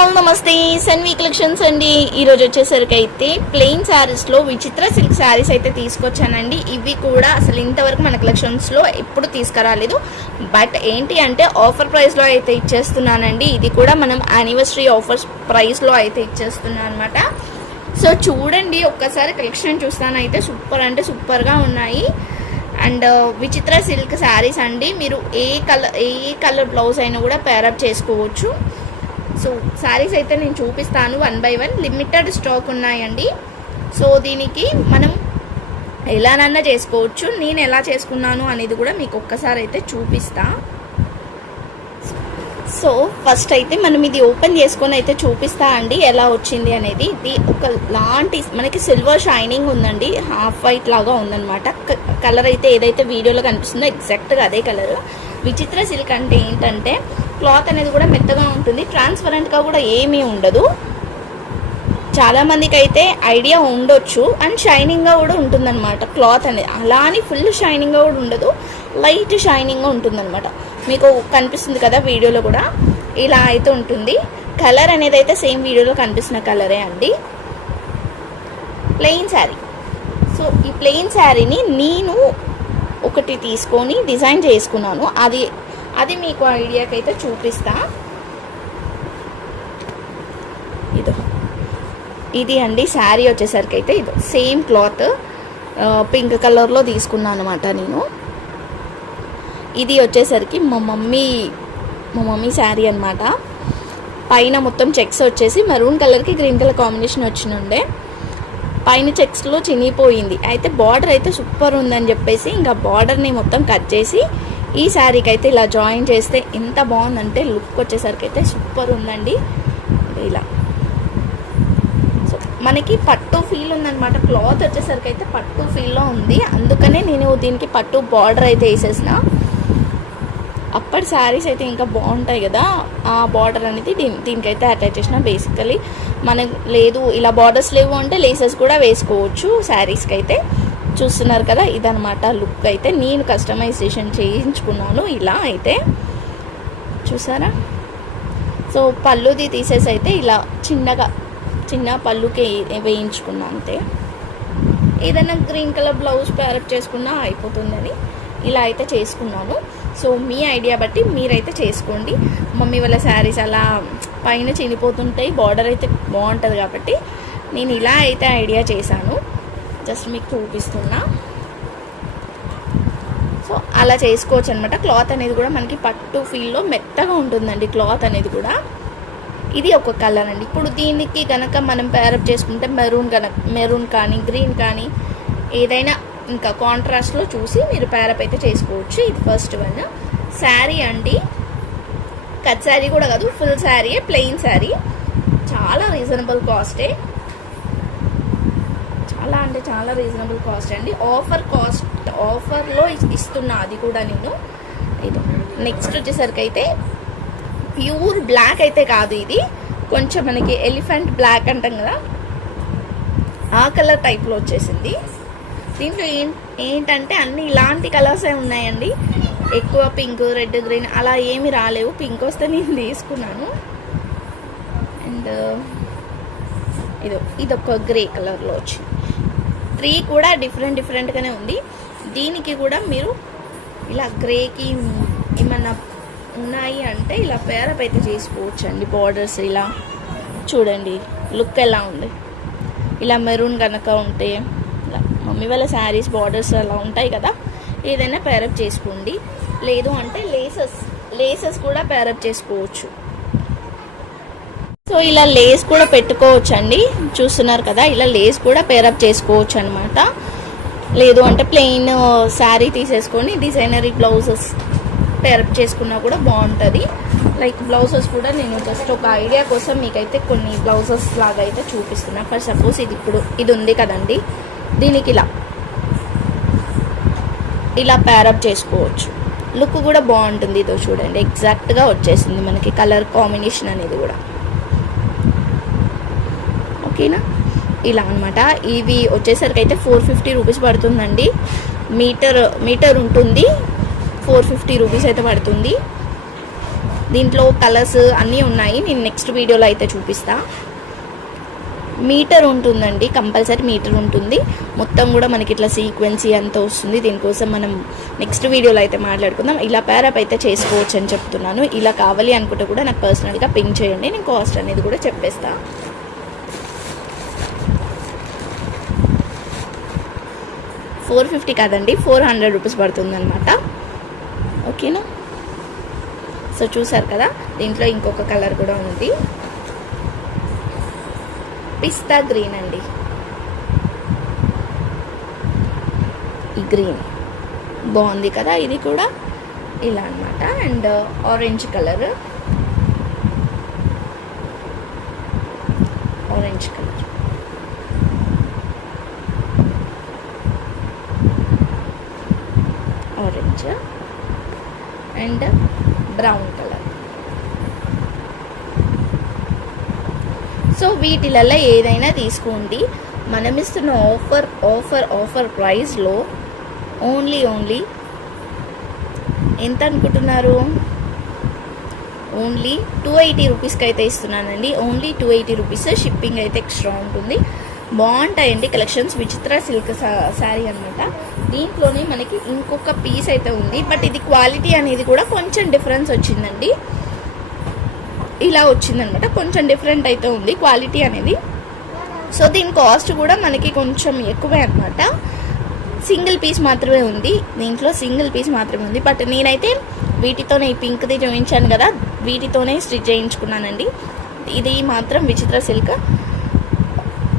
All నమస్తే Sanvi collections అండి. ఈరోజు వచ్చేసరికి అయితే ప్లెయిన్ శారీస్లో విచిత్ర సిల్క్ శారీస్ అయితే తీసుకొచ్చానండి. ఇవి కూడా అసలు ఇంతవరకు మన కలెక్షన్స్లో ఎప్పుడు తీసుకురాలేదు. బట్ ఏంటి అంటే ఆఫర్ ప్రైస్లో అయితే ఇచ్చేస్తున్నానండి. ఇది కూడా మనం యానివర్సరీ ఆఫర్స్ ప్రైస్లో అయితే ఇచ్చేస్తున్నాను అనమాట సో చూడండి ఒక్కసారి కలెక్షన్ చూస్తానైతే సూపర్ అంటే సూపర్గా ఉన్నాయి. And uh, Vichitra silk saris అండి. మీరు ఏ కలర్ ఏ కలర్ బ్లౌజ్ అయినా కూడా పేరప్ చేసుకోవచ్చు. సో శారీస్ అయితే నేను చూపిస్తాను one by one limited stock ఉన్నాయండి. సో దీనికి మనం ఎలానన్నా చేసుకోవచ్చు. నేను ఎలా చేసుకున్నాను అనేది కూడా మీకు ఒక్కసారి అయితే చూపిస్తా. సో ఫస్ట్ అయితే మనం ఇది ఓపెన్ చేసుకొని అయితే చూపిస్తా అండి. ఎలా వచ్చింది అనేది. ఇది ఒక లాంటి మనకి సిల్వర్ షైనింగ్ ఉందండి. హాఫ్ వైట్ లాగా ఉందన్నమాట. కలర్ అయితే ఏదైతే వీడియోలో కనిపిస్తుందో ఎగ్జాక్ట్గా అదే కలర్ విచిత్ర సిల్క్ అంటే ఏంటంటే క్లాత్ అనేది కూడా మెత్తగా ఉంటుంది. ట్రాన్స్పరెంట్గా కూడా ఏమీ ఉండదు. చాలామందికి అయితే ఐడియా ఉండొచ్చు. అండ్ షైనింగ్గా కూడా ఉంటుందన్నమాట క్లాత్ అనేది. అలా అని ఫుల్ షైనింగ్గా కూడా ఉండదు. లైట్ షైనింగ్గా ఉంటుందన్నమాట. మీకు కనిపిస్తుంది కదా వీడియోలో కూడా? ఇలా అయితే ఉంటుంది. కలర్ అనేది అయితే సేమ్ వీడియోలో కనిపిస్తున్న కలరే అండి. ప్లెయిన్ శారీ సో ఈ ప్లెయిన్ శారీని నేను ఒకటి తీసుకొని డిజైన్ చేసుకున్నాను. అది అది మీకు ఐడియాకి అయితే చూపిస్తా. ఇదో. ఇది అండి శారీ వచ్చేసరికి అయితే ఇది. సేమ్ క్లాత్ పింక్ కలర్లో తీసుకున్నాను అనమాట నేను. ఇది వచ్చేసరికి మా మమ్మీ మా మమ్మీ శారీ అనమాట పైన మొత్తం చెక్స్ వచ్చేసి మెరూన్ కలర్కి గ్రీన్ కలర్ కాంబినేషన్ వచ్చినుండే. పైన చెక్స్లో చినిగిపోయింది. అయితే బార్డర్ అయితే సూపర్ ఉందని చెప్పేసి ఇంకా బార్డర్ని మొత్తం కట్ చేసి ఈ శారీకి అయితే ఇలా జాయిన్ చేస్తే ఎంత బాగుందంటే లుక్ వచ్చేసరికి అయితే సూపర్ ఉందండి. ఇలా. సో మనకి పట్టు ఫీల్ ఉందనమాట క్లాత్ వచ్చేసరికి అయితే పట్టు ఫీల్లో ఉంది. అందుకనే నేను దీనికి పట్టు బార్డర్ అయితే వేసేసిన. అప్పటి శారీస్ అయితే ఇంకా బాగుంటాయి కదా. ఆ బార్డర్ అనేది దీని దీనికైతే అటాచ్ చేసిన బేసికలీ మనకు లేదు ఇలా బార్డర్స్ లేవు అంటే లేసెస్ కూడా వేసుకోవచ్చు శారీస్కి అయితే చూస్తున్నారు కదా ఇదనమాట లుక్ అయితే. నేను కస్టమైజేషన్ చేయించుకున్నాను ఇలా అయితే. చూసారా? సో పళ్ళుది తీసేసి అయితే ఇలా చిన్నగా చిన్న పళ్ళుకి వేయించుకున్నా అంతే. ఏదైనా గ్రీన్ కలర్ బ్లౌజ్ ప్యారప్ చేసుకున్నా అయిపోతుందని ఇలా అయితే చేసుకున్నాను. సో మీ ఐడియా బట్టి మీరైతే చేసుకోండి. మమ్మీ వాళ్ళ శారీస్ అలా పైన చినిపోతుంటాయి బార్డర్ అయితే బాగుంటుంది కాబట్టి నేను ఇలా అయితే ఐడియా చేశాను. జస్ట్ మీకు చూపిస్తున్నా. సో అలా చేసుకోవచ్చు అనమాట క్లాత్ అనేది కూడా మనకి పట్టు ఫీల్లో మెత్తగా ఉంటుందండి క్లాత్ అనేది కూడా. ఇది ఒక కలర్ అండి. ఇప్పుడు దీనికి కనుక మనం పేరప్ చేసుకుంటే మెరూన్ కనుక మెరూన్ కానీ గ్రీన్ కానీ ఏదైనా ఇంకా కాంట్రాస్ట్లో చూసి మీరు పేరప్ అయితే చేసుకోవచ్చు. ఇది ఫస్ట్ వన్ శారీ అండి. కట్ శారీ కూడా కాదు ఫుల్ శారీయే ప్లెయిన్ శారీ చాలా రీజనబుల్ కాస్టే అంటే చాలా రీజనబుల్ కాస్ట్ అండి. ఆఫర్ కాస్ట్ ఆఫర్లో ఇస్తున్నా అది కూడా నేను. ఇది నెక్స్ట్ వచ్చేసరికి అయితే ప్యూర్ బ్లాక్ అయితే కాదు ఇది. కొంచెం మనకి ఎలిఫెంట్ బ్లాక్ అంటాం కదా. ఆ కలర్ టైప్లో వచ్చేసింది. దీంట్లో ఏం ఏంటంటే అన్ని ఇలాంటి కలర్సే ఉన్నాయండి. ఎక్కువ పింక్ రెడ్ గ్రీన్ అలా ఏమి రాలేవు. పింక్ వస్తే నేను తీసుకున్నాను. అండ్ ఇదో ఇదొక గ్రే కలర్లో వచ్చింది. త్రీ కూడా డిఫరెంట్ డిఫరెంట్గానే ఉంది. దీనికి కూడా మీరు ఇలా గ్రేకి ఏమన్నా ఉన్నాయి అంటే ఇలా పేరప్ అయితే చేసుకోవచ్చు అండి బార్డర్స్ ఇలా. చూడండి లుక్ ఎలా ఉంది. ఇలా మెరూన్ కనుక ఉంటే ఇలా మమ్మీ వాళ్ళ శారీస్ బార్డర్స్ అలా ఉంటాయి కదా ఏదైనా పేరప్ చేసుకోండి. లేదు అంటే లేసెస్ లేసెస్ కూడా పేరప్ చేసుకోవచ్చు. సో ఇలా లేస్ కూడా పెట్టుకోవచ్చు అండి చూస్తున్నారు కదా ఇలా లేస్ కూడా పేరప్ చేసుకోవచ్చు అనమాట లేదు అంటే ప్లెయిన్ శారీ uh, తీసేసుకొని డిజైనరీ బ్లౌజెస్ పేరప్ చేసుకున్నా కూడా బాగుంటుంది. లైక్ బ్లౌజెస్ కూడా నేను జస్ట్ ఒక ఐడియా కోసం మీకైతే కొన్ని బ్లౌజెస్ లాగా అయితే చూపిస్తున్నా. ఫర్ సపోజ్ ఇది ఇప్పుడు ఇది ఉంది కదండి. దీనికి ఇలా ఇలా పేరప్ చేసుకోవచ్చు. లుక్ కూడా బాగుంటుంది ఇదో చూడండి. ఎగ్జాక్ట్గా వచ్చేసింది మనకి. కలర్ కాంబినేషన్ అనేది కూడా. ఓకేనా? ఇలా అనమాట ఇవి వచ్చేసరికి అయితే ఫోర్ ఫిఫ్టీ రూపీస్ పడుతుందండి. మీటర్ మీటర్ ఉంటుంది. ఫోర్ ఫిఫ్టీ రూపీస్ అయితే పడుతుంది. దీంట్లో కలర్స్ అన్నీ ఉన్నాయి. నేను నెక్స్ట్ వీడియోలో అయితే చూపిస్తా. మీటర్ ఉంటుందండి. కంపల్సరీ మీటర్ ఉంటుంది. మొత్తం కూడా మనకి ఇట్లా సీక్వెన్సీ అంతా వస్తుంది. దీనికోసం మనం నెక్స్ట్ వీడియోలో అయితే మాట్లాడుకుందాం. ఇలా ప్యారప్ అయితే చేసుకోవచ్చు అని చెప్తున్నాను. ఇలా కావాలి అనుకుంటే కూడా నాకు పర్సనల్గా పింక్ చేయండి. నేను కాస్ట్ అనేది కూడా చెప్పేస్తాను ఫోర్ ఫిఫ్టీ కాదండి ఫోర్ హండ్రెడ్ రూపీస్ పడుతుందనమాట ఓకేనా? సో చూసారు కదా దీంట్లో ఇంకొక కలర్ కూడా ఉంది. పిస్తా గ్రీన్ అండి. ఈ గ్రీన్. బాగుంది కదా ఇది కూడా ఇలా అన్నమాట. And orange colour. Orange colour orange and brown colour. So వీటిలలో ఏదైనా తీసుకోండి. మనం ఇస్తున్న ఆఫర్ ఆఫర్ ఆఫర్ ప్రైస్లో ఓన్లీ ఓన్లీ ఎంత అనుకుంటున్నారు? ఓన్లీ టూ ఎయిటీ రూపీస్కి అయితే ఇస్తున్నానండి. Only two eighty rupees shipping అయితే ఎక్స్ట్రా ఉంటుంది. బాగుంటాయండి కలెక్షన్స్. విచిత్ర సిల్క్ శారీ అనమాట దీంట్లోనే మనకి ఇంకొక పీస్ అయితే ఉంది. బట్ ఇది క్వాలిటీ అనేది కూడా కొంచెం డిఫరెన్స్ వచ్చిందండి. ఇలా వచ్చిందనమాట కొంచెం డిఫరెంట్ అయితే ఉంది క్వాలిటీ అనేది. సో దీని కాస్ట్ కూడా మనకి కొంచెం ఎక్కువే అనమాట సింగిల్ పీస్ మాత్రమే ఉంది. దీంట్లో సింగిల్ పీస్ మాత్రమే ఉంది. బట్ నేనైతే వీటితోనే ఈ పింక్ది చూపించాను కదా. వీటితోనే స్టిచ్ చేయించుకున్నానండి. ఇది మాత్రం విచిత్ర సిల్క్.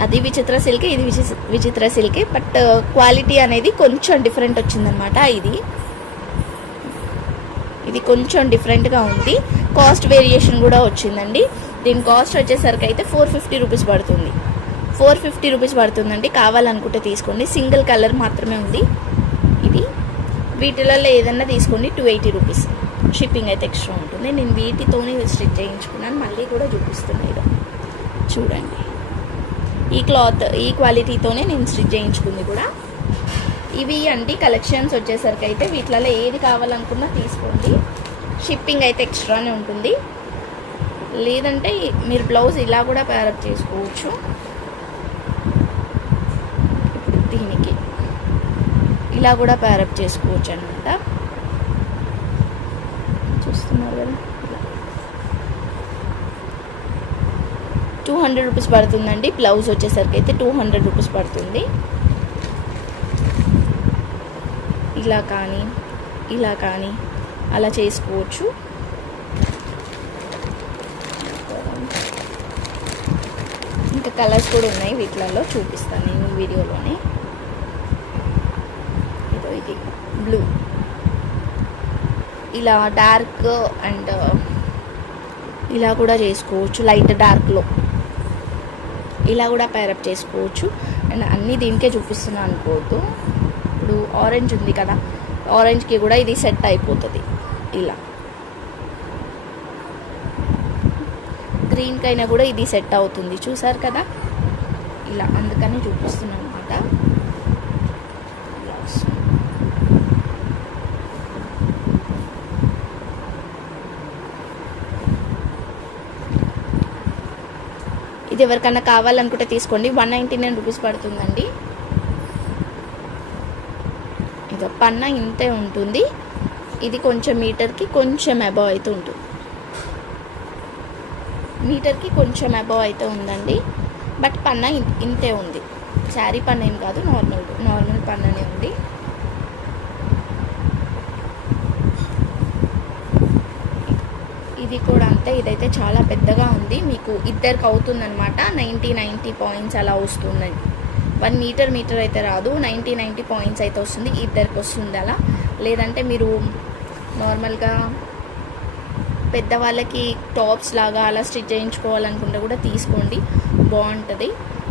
అది విచిత్ర సిల్క్ ఇది విచి- విచిత్ర సిల్కే బట్ uh, క్వాలిటీ అనేది కొంచెం డిఫరెంట్ వచ్చిందనమాట ఇది. ఇది కొంచెం డిఫరెంట్గా ఉంది. కాస్ట్ వేరియేషన్ కూడా వచ్చిందండి. దీని కాస్ట్ వచ్చేసరికి అయితే ఫోర్ ఫిఫ్టీ రూపీస్ పడుతుంది. ఫోర్ ఫిఫ్టీ రూపీస్ పడుతుందండి. కావాలనుకుంటే తీసుకోండి. సింగిల్ కలర్ మాత్రమే ఉంది ఇది. వీటిలలో ఏదన్నా తీసుకోండి టూ ఎయిటీ రూపీస్. షిప్పింగ్ అయితే ఎక్స్ట్రా ఉంటుంది. నేను వీటితోనే స్టిచ్ చేయించుకున్నాను. మళ్ళీ కూడా చూపిస్తున్నాను చూడండి. ఈ క్లాత్ ఈ క్వాలిటీతోనే నేను స్టిచ్ చేయించుకుంది కూడా. ఇవి అండి కలెక్షన్స్ వచ్చేసరికి అయితే వీటిలలో ఏది కావాలనుకున్నా తీసుకోండి. షిప్పింగ్ అయితే ఎక్స్ట్రానే ఉంటుంది. లేదంటే మీరు బ్లౌజ్ ఇలా కూడా ప్యారప్ చేసుకోవచ్చు. దీనికి ఇలా కూడా ప్యారప్ చేసుకోవచ్చు అనమాట చూస్తున్నారు కదా టూ హండ్రెడ్ రూపీస్ పడుతుందండి. బ్లౌజ్ వచ్చేసరికి అయితే టూ హండ్రెడ్ రూపీస్ పడుతుంది. ఇలా కానీ ఇలా కానీ అలా చేసుకోవచ్చు. ఇంకా కలర్స్ కూడా ఉన్నాయి వీటిలలో చూపిస్తాను నేను ఈ వీడియోలోనే. ఇదో ఇది బ్లూ ఇలా డార్క్ అండ్ ఇలా కూడా చేసుకోవచ్చు లైట్ డార్క్లో ఇలా కూడా పేరప్ చేసుకోవచ్చు. అండ్ అన్నీ దీనికే చూపిస్తున్నాను అనుకోవద్దు. ఇప్పుడు ఆరెంజ్ ఉంది కదా ఆరెంజ్కి కూడా ఇది సెట్ అయిపోతుంది. ఇలా. గ్రీన్కి అయినా కూడా ఇది సెట్ అవుతుంది. చూసారు కదా? ఇలా అందుకని చూపిస్తున్నాను అనమాట ఇలా వస్తుంది. ఇది ఎవరికన్నా కావాలనుకుంటే తీసుకోండి. వన్ నైంటీ నైన్ రూపీస్ పడుతుందండి. ఇదో పన్న ఇంతే ఉంటుంది. ఇది కొంచెం మీటర్కి కొంచెం అబవ్ అయితే ఉంటుంది మీటర్కి కొంచెం అబవ్ అయితే ఉందండి. బట్ పన్న ఇంతే ఉంది. శారీ పన్న ఏం కాదు. నార్మల్ నార్మల్ పన్ననే ఉంది. ఇది కూడా అంతే ఇదైతే చాలా పెద్దగా ఉంది. మీకు ఇద్దరికి అవుతుందనమాట నైంటీ నైంటీ పాయింట్స్ అలా వస్తుందండి వన్ మీటర్ మీటర్ అయితే రాదు. నైంటీ నైంటీ పాయింట్స్ అయితే వస్తుంది. ఇద్దరికి వస్తుంది అలా. లేదంటే మీరు నార్మల్గా పెద్దవాళ్ళకి టాప్స్ లాగా అలా స్టిచ్ చేయించుకోవాలనుకుంటే కూడా తీసుకోండి. బాగుంటుంది.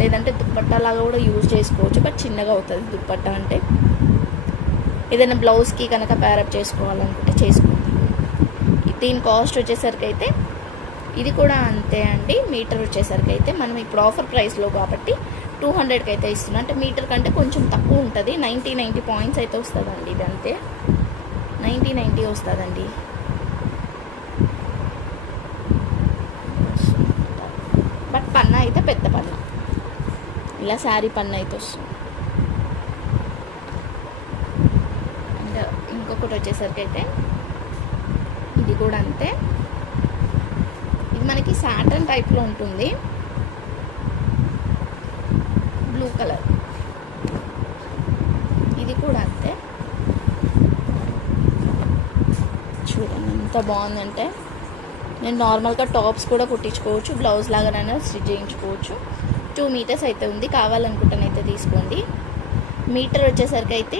లేదంటే దుప్పట్టా లాగా కూడా యూజ్ చేసుకోవచ్చు. బట్ చిన్నగా అవుతుంది దుప్పట్టా అంటే. ఏదైనా బ్లౌజ్కి కనుక ప్యారప్ చేసుకోవాలనుకుంటే చేసుకో దీని కాస్ట్ వచ్చేసరికి అయితే ఇది కూడా అంతే అండి. మీటర్ వచ్చేసరికి అయితే మనం ఇప్పుడు ఆఫర్ ప్రైస్లో కాబట్టి టూ హండ్రెడ్కి అయితే ఇస్తున్నాం. అంటే మీటర్ కంటే కొంచెం తక్కువ ఉంటుంది. నైంటీ నైంటీ పాయింట్స్ అయితే వస్తుందండి ఇది అంతే. నైంటీ నైంటీ వస్తుందండి. బట్ పన్న అయితే పెద్ద పన్న. ఇలా శారీ పన్న అయితే వస్తుంది. అండ్ ఇంకొకటి వచ్చేసరికి అయితే కూడా అంతే. ఇది మనకి సాటన్ టైప్లో ఉంటుంది. Blue colour. ఇది కూడా అంతే. చూడండి ఎంత బాగుందంటే. నేను నార్మల్గా టాప్స్ కూడా కుట్టించుకోవచ్చు బ్లౌజ్ లాగానైనా స్టిచ్ చేయించుకోవచ్చు. టూ మీటర్స్ అయితే ఉంది. కావాలనుకుంటానైతే తీసుకోండి. మీటర్ వచ్చేసరికి అయితే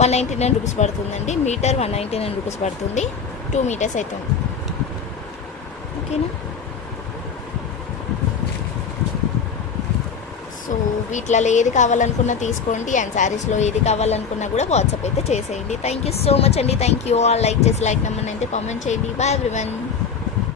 వన్ నైంటీ నైన్ రూపీస్ పడుతుందండి. Metre one ninety nine rupees పడుతుంది. టూ మీటర్స్ అయితే ఉంది ఓకేనా? సో వీటిలో ఏది కావాలనుకున్నా తీసుకోండి అండ్ శారీస్లో ఏది కావాలనుకున్నా కూడా వాట్సాప్ అయితే చేసేయండి. థ్యాంక్ యూ సో మచ్ అండి. థ్యాంక్ యూ ఆల్ లైక్ చేసి లైక్ నెంబర్ అయితే కామెంట్ చేయండి. Bye everyone